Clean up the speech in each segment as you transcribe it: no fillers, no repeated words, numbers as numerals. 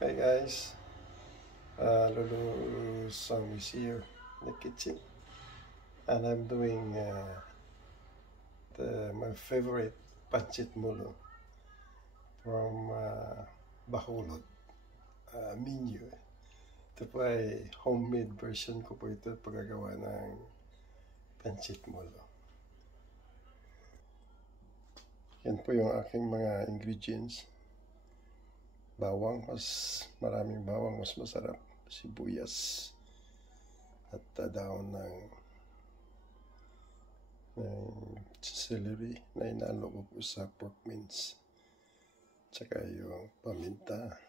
Hi guys, Lulu Song is here in the kitchen, and I'm doing my favorite pancit mulo from Bacolod menu. Ito po ay homemade version ko po ito paggagawa ng pancit mulo. Yan po yung aking mga ingredients. Bawang, maraming bawang, mas masarap. Sibuyas at daon ng celery na inalo ko po sa pork mince. Tsaka yung paminta.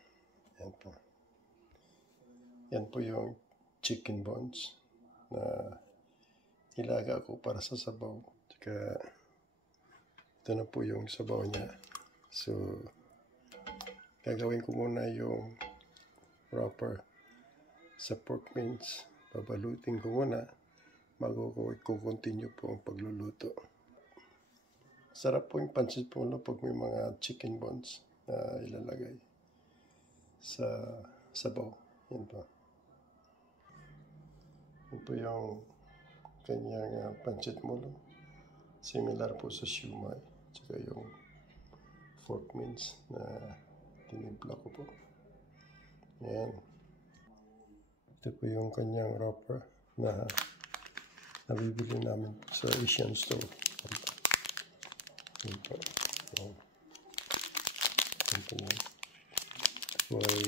Yan po. Yan po yung chicken bones na nilaga ko para sa sabaw. Tsaka ito na po yung sabaw niya. So, gagawin ko muna yung wrapper sa pork mince. Babalutin ko muna bago ko i-continue po ang pagluluto. Sarap po yung pancit mulo pag may mga chicken bones na ilalagay sa sabaw. Yan po. Yan po yung kanyang pancit mulo. Similar po sa siumay. Tsaka yung pork mince na tinimpla ko po. Yan. Ito po yung kanyang wrapper na nabibili namin sa Asian store. Yan po. Yan. Yan po yan. Ito ay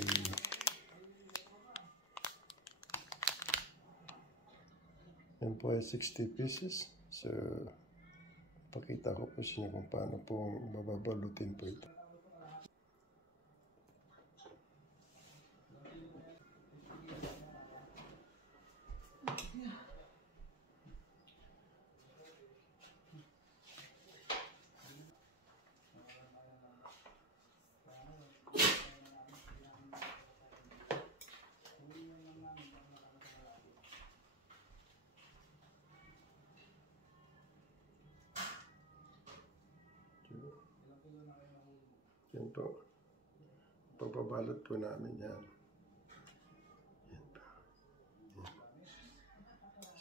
yan po ay 60 pieces. So, pakita ko po sa inyo kung paano po babalutin po ito. Yan po. Pagbabalot po namin yan. Yan po.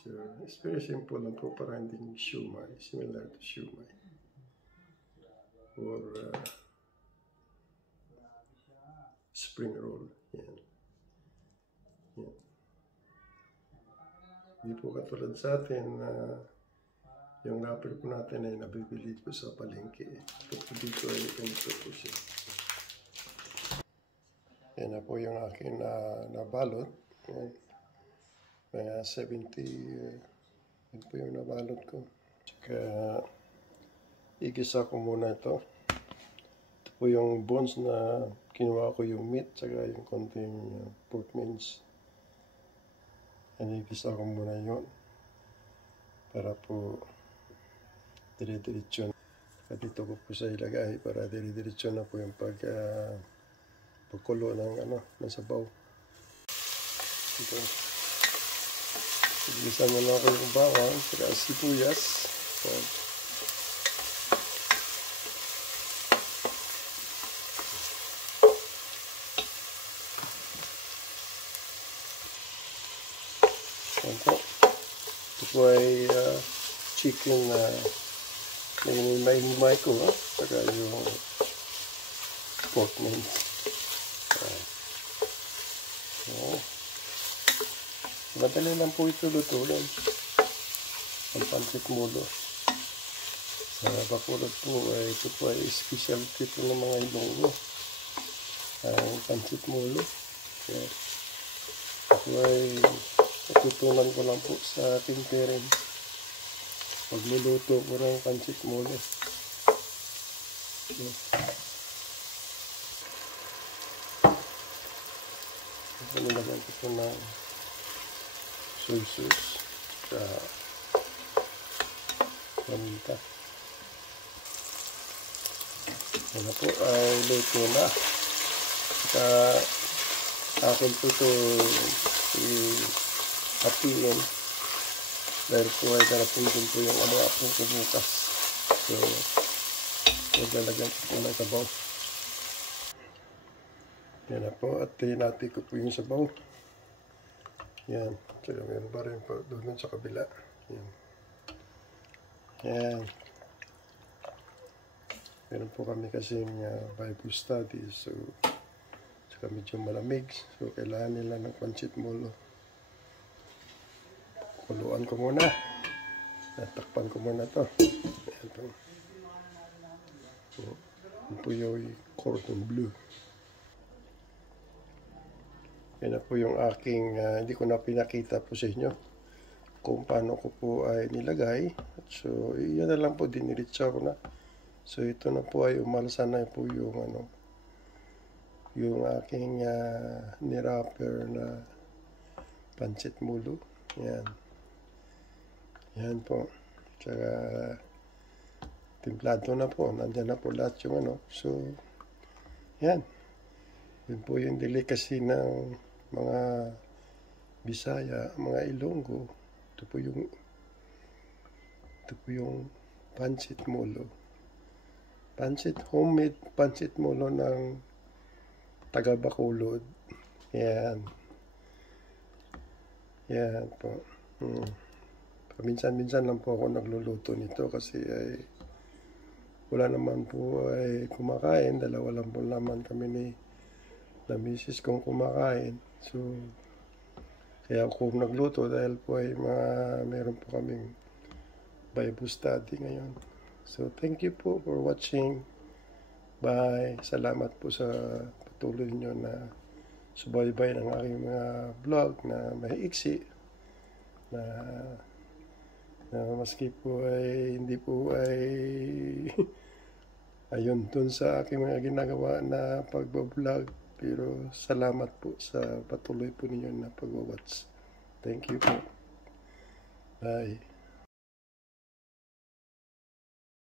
So, it's very simple lang po para hindi siumay. Similar to siumay. Or spring roll. Yan. Yan. Hindi po katulad sa atin na yung wrapper po natin ay nabibili po sa palengke. Ito po dito ay ganito po siya. Yan na po yung akin nabalot. Kaya 70, yan po yung nabalot ko. Tsaka igisa ko muna ito. Ito po yung bones na kinuha ko yung meat, tsaka yung konting pork mince. Yan, igisa ko muna yun. Para po dire-diretso. Dito ko po sa ilagay para dire-diretso na po yung pagkulo ng sabaw. Ito. Igisa mo na ako yung bawang, saka sibuyas. Yan po. Ito po ay chicken may himay ko, saka yung pork mince. Madali lang po ito lutuin. Ang pancit mulo. Sa Bacolod po, ito po ay specialty po ng mga Ilonggo. Ang pancit mulo. Ito ay natutunan ko lang po sa ating parents. Pagluluto ko ng pancit mulo. Ito nilagyan ko po ng soy sauce sa paminta. Yan na po ay luto na. Akin po ito i-hatiin. Dahil po ay darating din po yung mga apo ko bukas. So, maglalagyan ko po ng sabaw. Yan na po. At hinati ko po yung sabaw. Yan. Tsaka meron pa rin po doon sa kabila. Yan. Yan. Meron po kami kasing Bible study. So, tsaka medyo malamig. So, kailangan nila ng pancit molo. Kuluan ko muna. Natakpan ko muna to. Yan po. Yan po yung cordon bleu. Yan na po yung aking, hindi ko na pinakita po sa inyo kung paano ko po ay nilagay. So, yun na lang po, diniritsa ko na. So, ito na po ay umalsa na po yung yung aking nirapper na pancit molo. Yan. Yan po. Tsaka, timplado na po. Nandyan na po lahat yung So, yan. Yun po yung delicacy ng mga Bisaya, mga Ilonggo. Ito po yung pancit molo. Homemade pancit molo ng taga Bacolod. Yan. Yan po. Minsan-minsan lang po ako nagluluto nito kasi ay wala naman po ay kumakain. Dalawa lang po naman kami na misis kong kumakain. So, kaya ako nagluto dahil po ay meron po kaming Bible study ngayon. So, thank you po for watching. Bye. Salamat po sa patuloy nyo na subaybay ng aking mga vlog na maiiksi. Na maski po ay hindi po ay ayun dun sa aking mga ginagawa na pagbablog. Pero salamat po sa patuloy po ninyo na pag-watch. Thank you po. Bye.